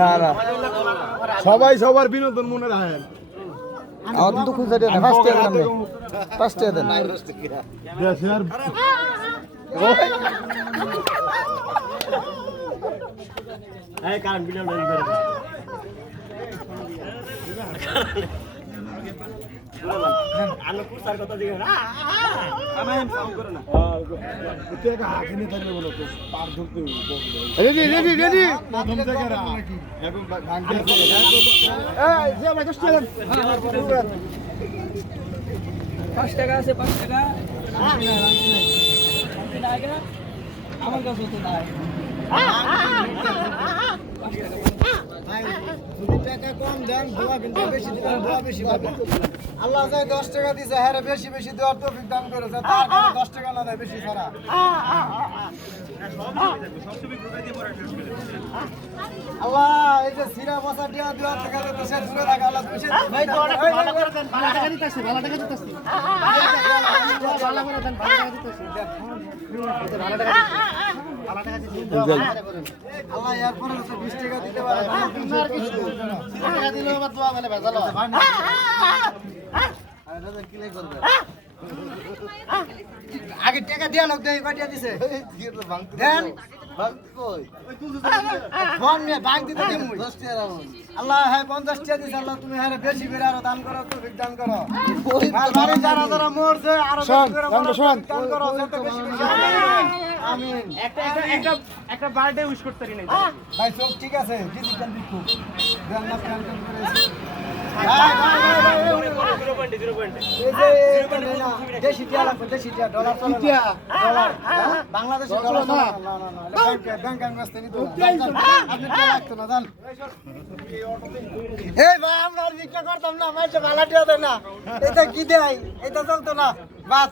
না না সবাই সবার বিনোদন মনে রাখেন। আমাদের তো খুঁজে দেন ফার্স্ট দেন দেশের রেডি রেডি রেডি প্রথম থেকে এখন ভাঙতে এই যে ভাই কষ্ট দেন 5 টাকা আছে 5 টাকা আমার কাছে তো নাই টাকা কম দেন দোয়া কিন্তু বেশি দিবেন দোয়া বেশি পাবেন আল্লাহ যায় 10 টাকা দিছে হ্যাঁ বেশি বেশি দেওয়ার তৌফিক দান করেছে তার কাছে 10 টাকা না দেয় বেশি ছাড়া আল্লাহ এই যে সিরা বসা দিয়া দেওয়ার টাকা তো শেষ করে রাখা আল্লাহ তুমি ভাই ভালো করে দেন ভালো টাকা দিতেছি ভালো টাকা দিতেছি ভালো করে দেন ভালো টাকা দিতেছি ভালো টাকা আল্লাহ এরপরে 20 টাকা দিতে পারে আর কিছু 20 টাকা দিলেও আবার দোয়া বলে ভেজাল হয় আরে কি লাই করবে আগে টাকা দিয়া লোক দেই কাটিয়া দিছে দেন ফোন নিয়ে ব্যাংক দিতে দিমু 10 টাকা আল্লাহ হ্যাঁ 50 টাকা দিছে আল্লাহ তুমি হ্যাঁ বেশি করে আরো দান করো তো দান করো বাড়ি যারা যারা মরছে আরো দান করো যত বেশি বেশি আমিন একটা বার্থডে উইশ করতে পারি না ভাই সব ঠিক আছে ডিজিটাল বিক্ষু দেন না প্ল্যান করেছি দেশি টিয়া লাগবে দেশি টিয়া ডলার ডলার বাংলাদেশি ডলার না ব্যাংক ব্যবস্থা নিতে আপনি টিয়া লাগতো না জান এই ভাই আমরা আর ভিক্ষা করতাম না ভাই ভালো টিয়া দেয় না এটা কি দেয় এটা চলতো না বাস